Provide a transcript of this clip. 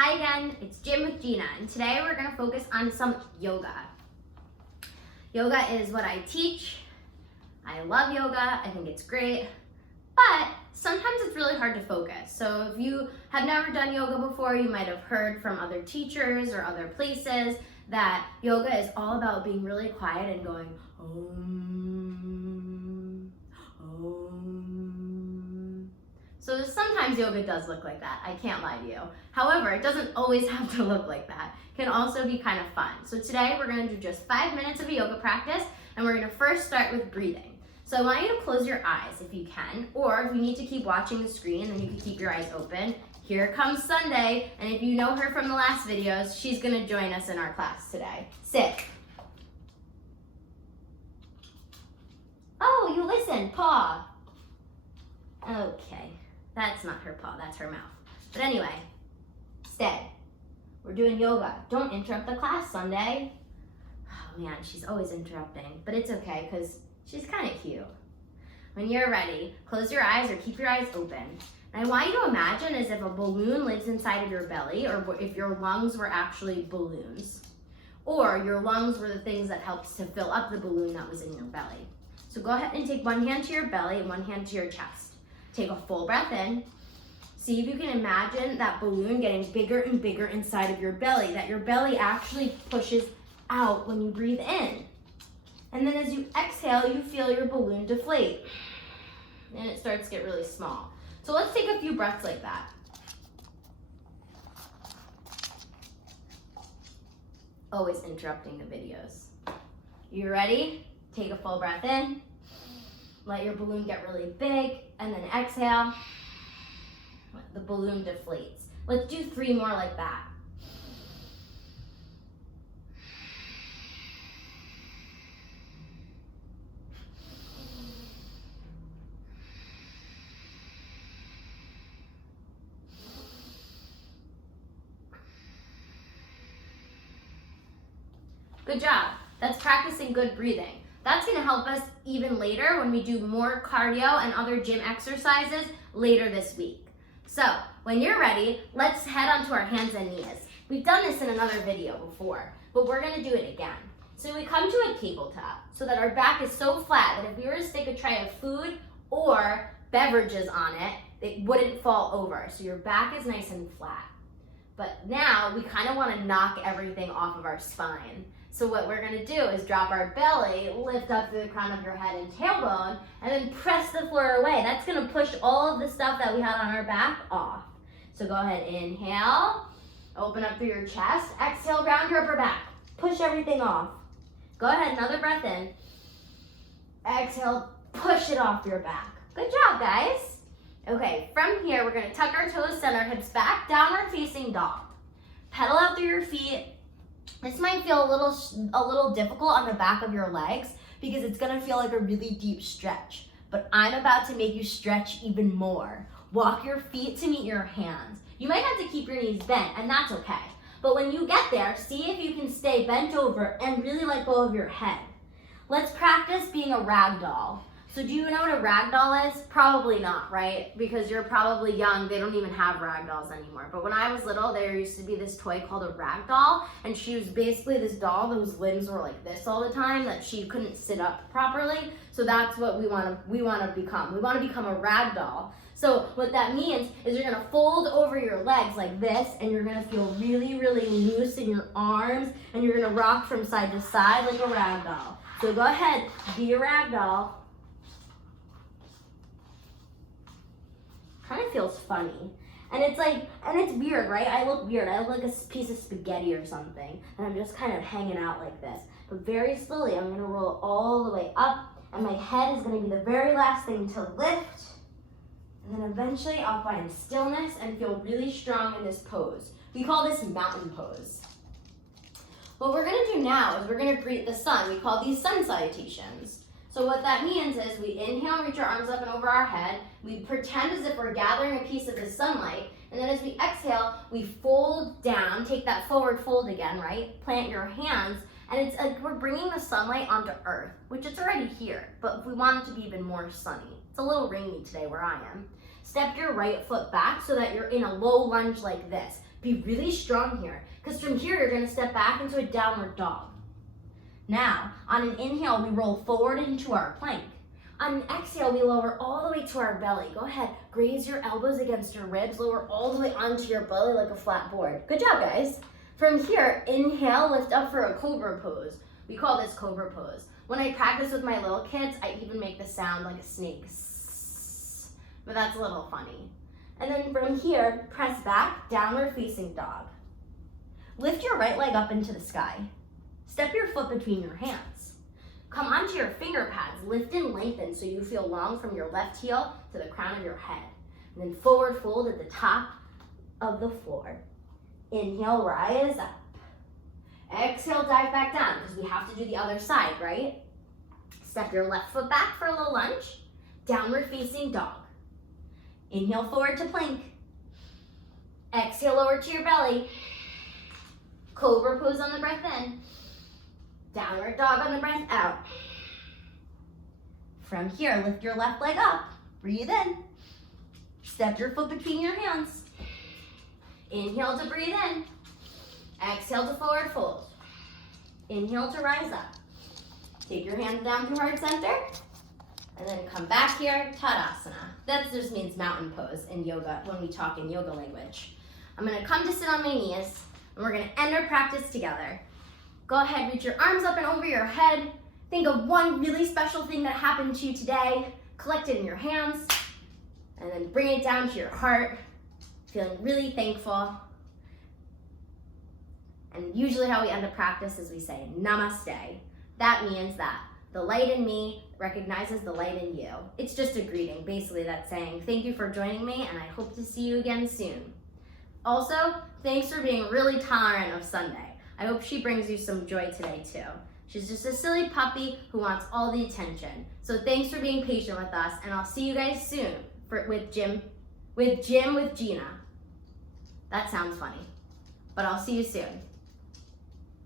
Hi again, it's Jim with Gina, and today we're going to focus on some yoga. Yoga is what I teach. I love yoga, I think it's great, but sometimes it's really hard to focus. So if you have never done yoga before, you might have heard from other teachers or other places that yoga is all about being really quiet and going Om, Om. So sometimes yoga does look like that, I can't lie to you. However, it doesn't always have to look like that. It can also be kind of fun. So today we're going to do just 5 minutes of a yoga practice, and we're going to first start with breathing. So I want you to close your eyes if you can, or if you need to keep watching the screen, then you can keep your eyes open. Here comes Sunday, and if you know her from the last videos, she's going to join us in our class today. Sit. Oh, you listen, paw. Okay, that's not her paw, that's her mouth. But anyway, stay. We're doing yoga. Don't interrupt the class, Sunday. Oh man, she's always interrupting, but it's okay because she's kind of cute. When you're ready, close your eyes or keep your eyes open. And I want you to imagine as if a balloon lives inside of your belly, or if your lungs were actually balloons, or your lungs were the things that helped to fill up the balloon that was in your belly. So go ahead and take one hand to your belly and one hand to your chest. Take a full breath in. See if you can imagine that balloon getting bigger and bigger inside of your belly, that your belly actually pushes out when you breathe in. And then as you exhale, you feel your balloon deflate. And it starts to get really small. So let's take a few breaths like that. Always interrupting the videos. You ready? Take a full breath in. Let your balloon get really big, and then exhale. The balloon deflates. Let's do 3 more like that. Good job. That's practicing good breathing. That's going to help us even later when we do more cardio and other gym exercises later this week. So when you're ready, let's head onto our hands and knees. We've done this in another video before, but we're going to do it again. So we come to a tabletop so that our back is so flat that if we were to stick a tray of food or beverages on it, it wouldn't fall over. So your back is nice and flat. But now we kind of want to knock everything off of our spine. So what we're going to do is drop our belly, lift up through the crown of your head and tailbone, and then press the floor away. That's going to push all of the stuff that we had on our back off. So go ahead, inhale, open up through your chest, exhale, round your upper back, push everything off. Go ahead, another breath in, exhale, push it off your back. Good job, guys. Okay, from here, we're going to tuck our toes, send our hips back, downward facing dog. Pedal out through your feet. This might feel a little difficult on the back of your legs because it's gonna feel like a really deep stretch. But I'm about to make you stretch even more. Walk your feet to meet your hands. You might have to keep your knees bent, and that's okay. But when you get there, see if you can stay bent over and really let go of your head. Let's practice being a rag doll. So do you know what a rag doll is? Probably not, right? Because you're probably young, they don't even have rag dolls anymore. But when I was little, there used to be this toy called a rag doll, and she was basically this doll whose limbs were like this all the time, that she couldn't sit up properly. So that's what we want to become. We want to become a rag doll. So what that means is you're going to fold over your legs like this, and you're going to feel really, really loose in your arms, and you're going to rock from side to side like a rag doll. So go ahead, be a rag doll. Kind of feels funny. And it's weird, right? I look weird. I look like a piece of spaghetti or something. And I'm just kind of hanging out like this. But very slowly, I'm gonna roll all the way up, and my head is gonna be the very last thing to lift. And then eventually I'll find stillness and feel really strong in this pose. We call this mountain pose. What we're gonna do now is we're gonna greet the sun. We call these sun salutations. So what that means is we inhale, reach our arms up and over our head. We pretend as if we're gathering a piece of the sunlight. And then as we exhale, we fold down, take that forward fold again, right? Plant your hands. And it's like we're bringing the sunlight onto Earth, which it's already here. But if we want it to be even more sunny. It's a little rainy today where I am. Step your right foot back so that you're in a low lunge like this. Be really strong here, because from here you're gonna step back into a downward dog. Now, on an inhale, we roll forward into our plank. On an exhale, we lower all the way to our belly. Go ahead, graze your elbows against your ribs, lower all the way onto your belly like a flat board. Good job, guys. From here, inhale, lift up for a cobra pose. We call this cobra pose. When I practice with my little kids, I even make the sound like a snake. But that's a little funny. And then from here, press back, downward facing dog. Lift your right leg up into the sky. Step your foot between your hands. Come onto your finger pads, lift and lengthen so you feel long from your left heel to the crown of your head. And then forward fold at the top of the floor. Inhale, rise up. Exhale, dive back down, because we have to do the other side, right? Step your left foot back for a little lunge. Downward facing dog. Inhale, forward to plank. Exhale, lower to your belly. Cobra pose on the breath in. Downward dog on the breath out. From here, lift your left leg up. Breathe in. Step your foot between your hands. Inhale to breathe in. Exhale to forward fold. Inhale to rise up. Take your hands down through heart center. And then come back here, Tadasana. That just means mountain pose in yoga when we talk in yoga language. I'm gonna come to sit on my knees, and we're gonna end our practice together. Go ahead, reach your arms up and over your head. Think of one really special thing that happened to you today. Collect it in your hands, and then bring it down to your heart, feeling really thankful. And usually how we end the practice is we say, Namaste. That means that the light in me recognizes the light in you. It's just a greeting. Basically, that's saying, thank you for joining me, and I hope to see you again soon. Also, thanks for being really tolerant of Sunday. I hope she brings you some joy today, too. She's just a silly puppy who wants all the attention. So thanks for being patient with us, and I'll see you guys soon with Gina. That sounds funny, but I'll see you soon.